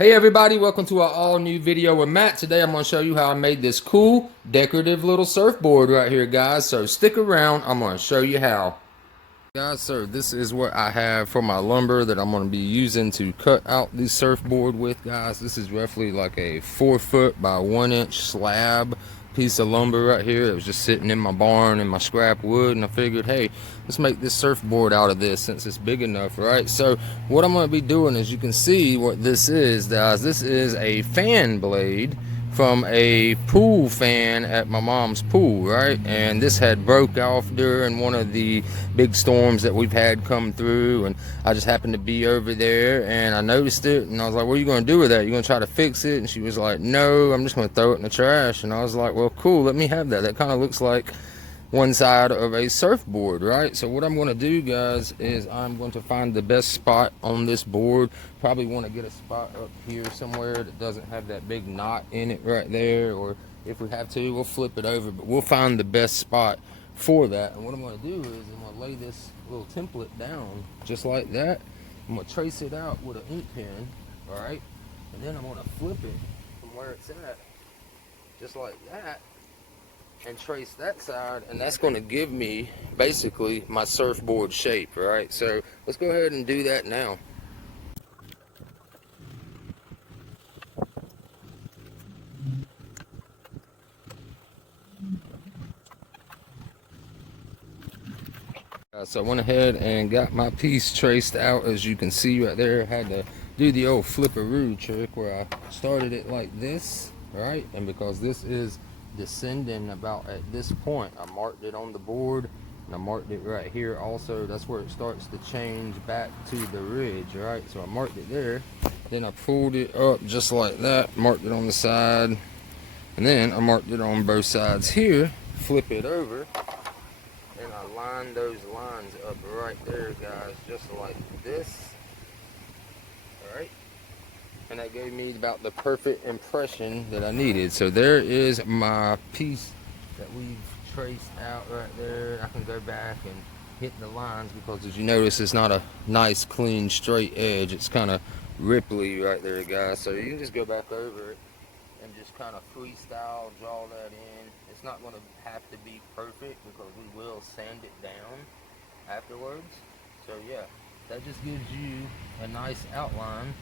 Hey everybody, welcome to our all new video with Matt. Today I'm going to show you how I made this cool decorative little surfboard right here, guys. So stick around, I'm going to show you how. Guys, so this is what I have for my lumber that I'm going to be using to cut out the surfboard with, guys. This is roughly like a 4-foot by 1-inch slab piece of lumber right here. It was just sitting in my barn in my scrap wood, and I figured, hey, let's make this surfboard out of this since it's big enough, right? So what I'm going to be doing is, you can see what this is, guys. This is a fan blade from a pool fan at my mom's pool, right? And this had broke off during one of the big storms that we've had come through, and I just happened to be over there and I noticed it, and I was like, what are you going to do with that? You going to try to fix it? And she was like, no, I'm just going to throw it in the trash. And I was like, well, cool, let me have that. That kind of looks like one side of a surfboard, right? So what I'm going to do, guys, is I'm going to find the best spot on this board. Probably want to get a spot up here somewhere that doesn't have that big knot in it right there, or if we have to, we'll flip it over, but we'll find the best spot for that. And what I'm going to do is I'm going to lay this little template down just like that. I'm going to trace it out with an ink pen, all right? And then I'm going to flip it from where it's at, just like that, and trace that side, and that's going to give me basically my surfboard shape, right? So let's go ahead and do that now. So I went ahead and got my piece traced out, as you can see right there. I had to do the old flipperoo trick where I started it like this, right? And because this is descending about at this point, I marked it on the board, and I marked it right here also. That's where it starts to change back to the ridge, right? So I marked it there, then I pulled it up just like that, marked it on the side, and then I marked it on both sides here, flip it over, and I line those lines up right there, guys, just like this. Alright, and that gave me about the perfect impression that I needed. So there is my piece that we've traced out right there. I can go back and hit the lines, because as you notice, it's not a nice clean straight edge. It's kind of ripply right there, guys. So you can just go back over it and just kind of freestyle draw that in. It's not going to have to be perfect, because we will sand it down afterwards. So yeah, that just gives you a nice outline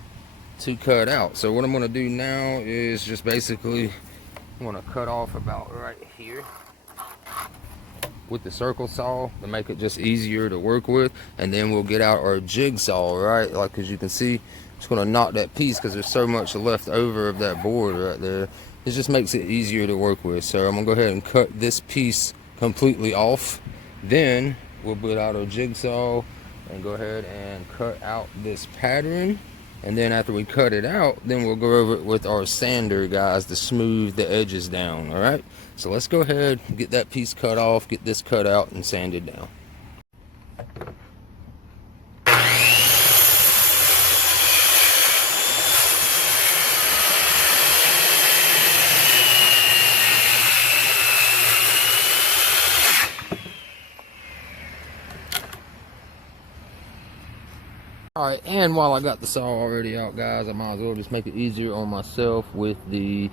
to cut out. So what I'm going to do now is just basically, I'm going to cut off about right here with the circle saw to make it just easier to work with, and then we'll get out our jigsaw, right? Like, as you can see, it's going to knock that piece, because there's so much left over of that board right there. It just makes it easier to work with. So I'm going to go ahead and cut this piece completely off. Then we'll put out our jigsaw and go ahead and cut out this pattern. And then after we cut it out, then we'll go over it with our sander, guys, to smooth the edges down. All right, so let's go ahead and get that piece cut off, get this cut out and sanded down. Alright, and while I got the saw already out, guys, I might as well just make it easier on myself with the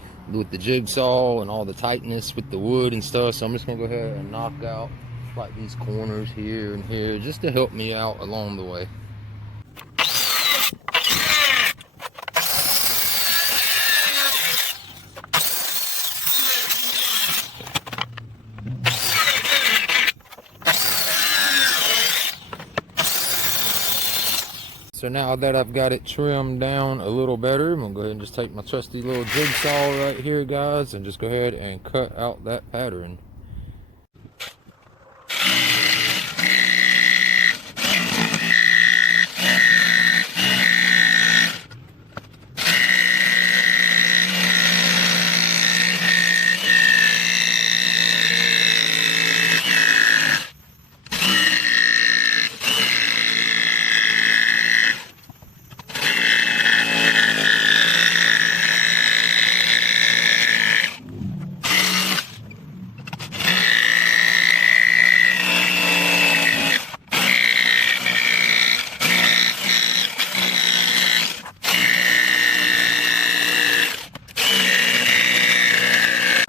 jigsaw and all the tightness with the wood and stuff. So I'm just gonna go ahead and knock out like these corners here and here, just to help me out along the way. So now that I've got it trimmed down a little better, I'm gonna go ahead and just take my trusty little jigsaw right here, guys, and just go ahead and cut out that pattern.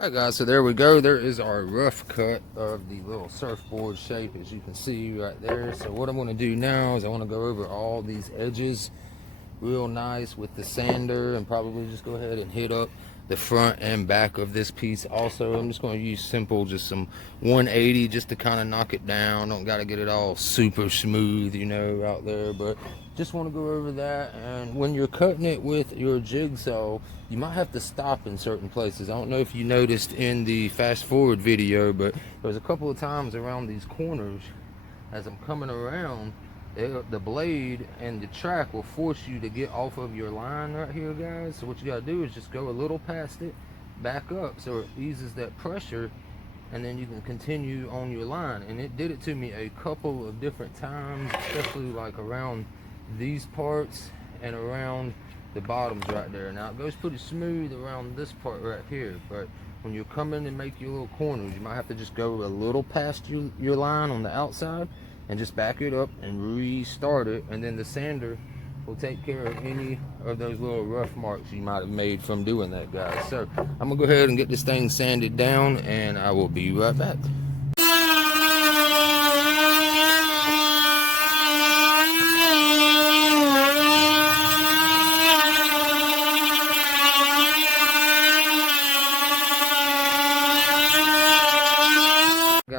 Alright guys, so there we go. There is our rough cut of the little surfboard shape, as you can see right there. So what I'm going to do now is I want to go over all these edges real nice with the sander, and probably just go ahead and hit up the front and back of this piece. Also, I'm just going to use simple, just some 180 just to kind of knock it down. Don't got to get it all super smooth, you know, out there, but just want to go over that. And when you're cutting it with your jigsaw, you might have to stop in certain places. I don't know if you noticed in the fast forward video, but there was a couple of times around these corners as I'm coming around, the blade and the track will force you to get off of your line right here, guys. So what you got to do is just go a little past it, back up, so it eases that pressure, and then you can continue on your line. And it did it to me a couple of different times, especially like around these parts and around the bottoms right there. Now it goes pretty smooth around this part right here, but when you're coming and make your little corners, you might have to just go a little past your line on the outside and just back it up and restart it, and then the sander will take care of any of those little rough marks you might have made from doing that, guys. So I'm gonna go ahead and get this thing sanded down, and I will be right back.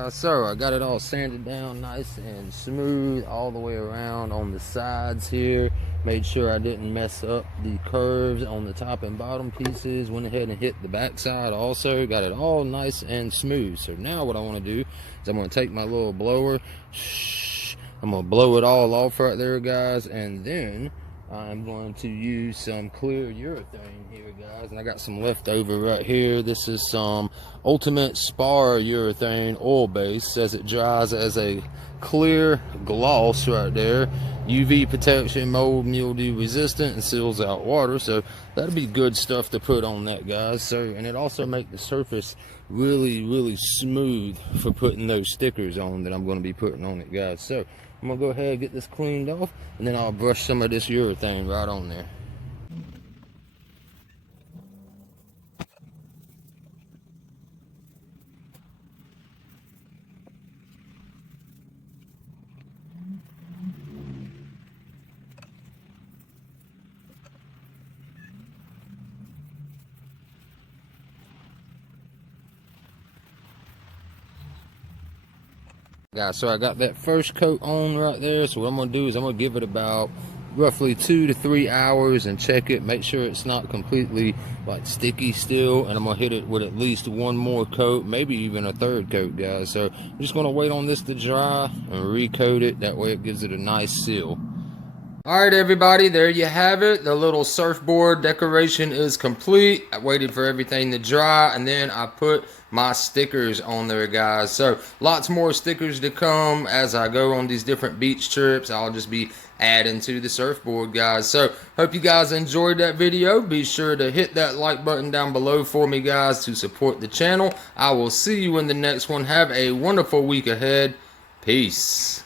So I got it all sanded down nice and smooth all the way around on the sides here. Made sure I didn't mess up the curves on the top and bottom pieces. Went ahead and hit the back side also. Got it all nice and smooth. So now what I want to do is I'm going to take my little blower. I'm going to blow it all off right there, guys, and then I'm going to use some clear urethane here, guys, and I got some left over right here. This is some Ultimate Spar urethane oil base. Says it dries as a clear gloss right there. UV protection, mold, mildew resistant, and seals out water. So that'll be good stuff to put on that, guys. So, and it also make the surface really smooth for putting those stickers on that I'm going to be putting on it, guys. So I'm gonna go ahead and get this cleaned off, and then I'll brush some of this urethane right on there. Guys, so I got that first coat on right there. So what I'm gonna do is I'm gonna give it about roughly 2 to 3 hours and check it, make sure it's not completely like sticky still, and I'm gonna hit it with at least one more coat, maybe even a third coat, guys. So I'm just gonna wait on this to dry and recoat it. That way it gives it a nice seal. All right, everybody, there you have it. The little surfboard decoration is complete. I waited for everything to dry, and then I put my stickers on there, guys. So lots more stickers to come as I go on these different beach trips. I'll just be adding to the surfboard, guys. So hope you guys enjoyed that video. Be sure to hit that like button down below for me, guys, to support the channel. I will see you in the next one. Have a wonderful week ahead. Peace.